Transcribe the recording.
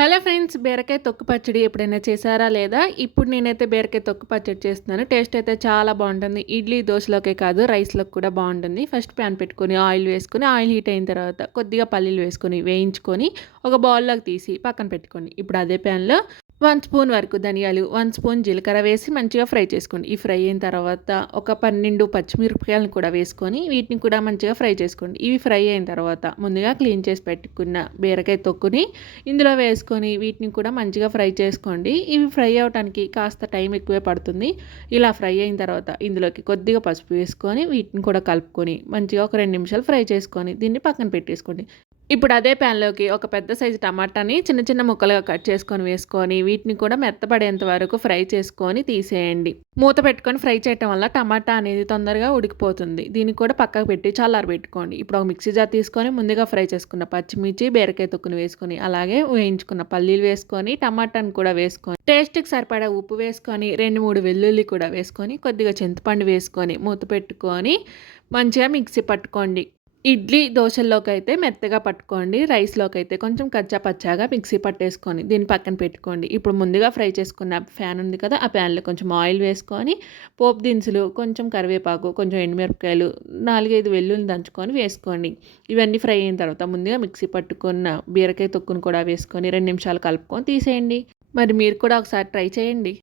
Hello friends, బీరకాయ తొక్కు పచ్చడి ఎప్పుడైనా చేశారా లేదా? ఇప్పుడు నేనైతే బీరకాయ తొక్కు పచ్చడి చేస్తున్నాను. టేస్ట్ అయితే చాలా బాగుంటుంది. ఇడ్లీ, దోశలోకే కాదు రైస్‌లోకి కూడా బాగుంటుంది. ఫస్ట్ ప్యాన్ పెట్టుకొని ఆయిల్ వేసుకొని, ఆయిల్ హీట్ అయిన తర్వాత కొద్దిగా పల్లీలు వేసుకొని వేయించుకొని ఒక బౌల్‌లోకి తీసి పక్కన పెట్టుకోండి. ఇప్పుడు అదే ప్యాన్‌లో 1 స్పూన్ వరకు ధనియాలు, 1 స్పూన్ జీలకర్ర వేసి మంచిగా ఫ్రై చేసుకోండి. ఈ ఫ్రై అయిన తర్వాత ఒక 12 పచ్చిమిరపకాయలను కూడా వేసుకొని వీటిని కూడా మంచిగా ఫ్రై చేసుకోండి. ఇవి ఫ్రై అయిన తర్వాత ముందుగా క్లీన్ చేసి పెట్టుకున్న బీరకాయ తొక్కుని ఇందులో వేసుకొని వీటిని కూడా మంచిగా ఫ్రై చేసుకోండి. ఇవి ఫ్రై అవ్వటానికి కాస్త టైం ఎక్కువే పడుతుంది. ఇలా ఫ్రై అయిన తర్వాత ఇందులోకి కొద్దిగా పసుపు వేసుకొని వీటిని కూడా కలుపుకొని మంచిగా ఒక 2 నిమిషాలు ఫ్రై చేసుకొని దీన్ని పక్కన పెట్టేసుకోండి. ఇప్పుడు అదే ప్యాన్‌లోకి ఒక పెద్ద సైజు టమాటాని చిన్న చిన్న ముక్కలుగా కట్ చేసుకొని వేసుకొని వీటిని కూడా మెత్తబడేంత వరకు ఫ్రై చేసుకొని తీసేయండి. మూత పెట్టుకొని ఫ్రై చేయటం వల్ల టమాటా అనేది తొందరగా ఉడికిపోతుంది. దీన్ని కూడా పక్కకు పెట్టి చల్లారబెట్టుకోండి. ఇప్పుడు ఒక మిక్సీ జార్ తీసుకొని ముందుగా ఫ్రై చేసుకున్న పచ్చిమిర్చి, బీరకాయ తొక్కుని వేసుకొని అలాగే వేయించుకున్న పల్లీలు వేసుకొని టమాటాను కూడా వేసుకొని టేస్ట్‌కి సరిపడా ఉప్పు వేసుకొని 2, 3 వెల్లుల్లి కూడా వేసుకొని కొద్దిగా చింతపండు వేసుకొని మూత పెట్టుకొని మంచిగా మిక్సీ పట్టుకోండి. ఇడ్లీ, దోసల్లోకైతే మెత్తగా పట్టుకోండి. రైస్‌లోకైతే కొంచెం కచ్చా పచ్చాగా మిక్సీ పట్టేసుకొని దీన్ని పక్కన పెట్టుకోండి. ఇప్పుడు ముందుగా ఫ్రై చేసుకున్న ఫ్యాన్ ఉంది కదా! ఆ ప్యాన్‌లో కొంచెం ఆయిల్ వేసుకొని పోపు దినుసులు, కొంచెం కరివేపాకు, కొంచెం ఎండుమిరపకాయలు, 4, 5 వెల్లుల్లిని దంచుకొని వేసుకోండి. ఇవన్నీ ఫ్రై అయిన తర్వాత ముందుగా మిక్సీ పట్టుకున్న బీరకాయ తొక్కును కూడా వేసుకొని 2 నిమిషాలు కలుపుకొని తీసేయండి. మరి మీరు కూడా ఒకసారి ట్రై చేయండి.